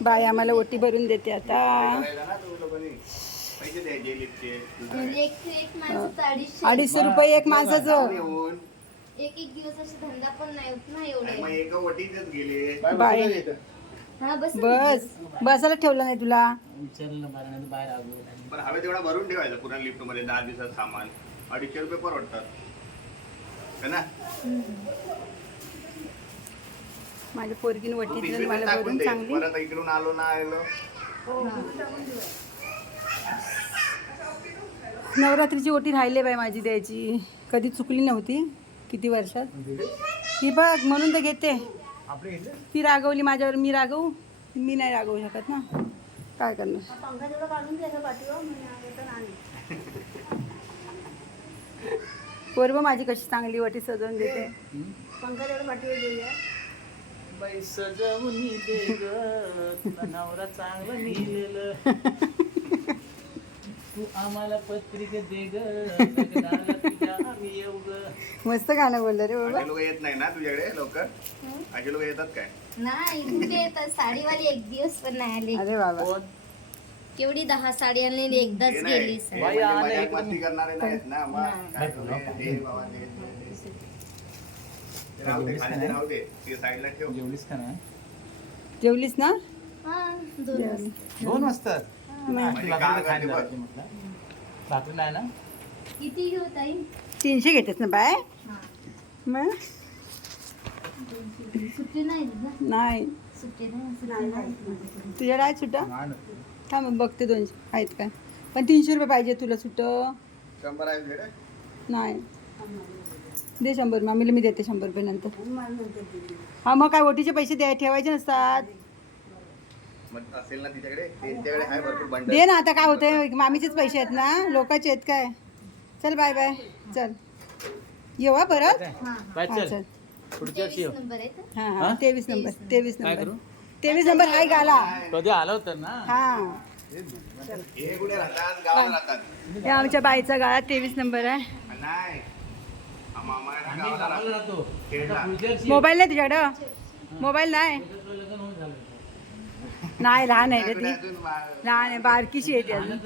बाई आम्हाला ओटी भरून देते आता. म्हणजे अडीचशे रुपये. एक माणसाचं. एक एक दिवस असे धंदा पण नाही होत ना एवढे. बाय हा बस. बस. बसायला ठेवलं नाही तुला? पण हवे तेवढा भरून ठेवायचा पुन्हा लिफ्टमध्ये दहा दिवसात सामान. अडीचशे रुपये परवडतात. है ना? माझ्या पोरगीने मग वटी दिली पिशवीत मला भरून चांगली परत इकडून आलो ना आलो. नवरात्रीची ओटी राहिले बाई माझी द्यायची. कधी चुकली नव्हती. किती वर्षात? ही बघ म्हणून तर घेते. ती रागवली माझ्यावर मी रागवू? मी नाही रागवू शकत ना. काय करणार? पोरब माझी कशी चांगली वटी सजवून देते. बाई सजवून दे ग. नवरा चांगलं निहिलेलं तू आम्हाला पत्रिका दे ग. येऊ मस्त गाणं बोललं रे बाबा. लोक येत नाही ना तुझ्याकडे लवकर? असे लोक येतात काय? नाही कुठे येतात? साडीवाली एक दिवस पण नाही आली. अरे बाबा. केवढी दहा साडी आणलेली एकदाच गेली बाई, म्हणजे आलं. मस्ती करणारे नाहीत ना मग काय नाही. तुम्ही- हे बाबा, ते- जेवलीस का नाही? जेवलीस ना? हा दोन वाजता. दोन वाजता? मग काम करते बघ. भाकरी नाही ना? किती घेऊ ताई? तीनशे घेतेस ना बाय? हा. मग? सुट्टी नाही ना? नाही. सुट्टी नाही नाही. थांब मग बघते दोनशे. आहेत काय? पण तीनशे रुपये पाहिजे तुला सुट्ट. शंभर आहे तुझ्याकडे? नाही. दे शंभर मामीला मी देते शंभर रुपये नंतर. हा मग काय ओटीचे पैसे द्या ठेवायचे नसतात. दे ना आता काय होतंय मामीचेच पैसे आहेत ना लोकांचे आहेत काय. चल बाय बाय चल. येऊ हा परत? बाय हा. चल. चल. पुढच्या वर्षी तेवीस येऊ. नंबर आहे का? हा हा? हा? तेवीस नंबर तेवीस काय नंबर. करू? तेवीस नंबर हाय गाला. कधी आलो होतं ना? हा. हे कुठे राहतात? गावात राहतात. हे आमच्या बाईचा गाळा तेवीस नंबर आहे. नाही. मोबाईल नाही तुझ्याकडं मोबाईल नाही. नाही लहान आहे रे ती. लहान आहे बारकीशी आहे ती अजून.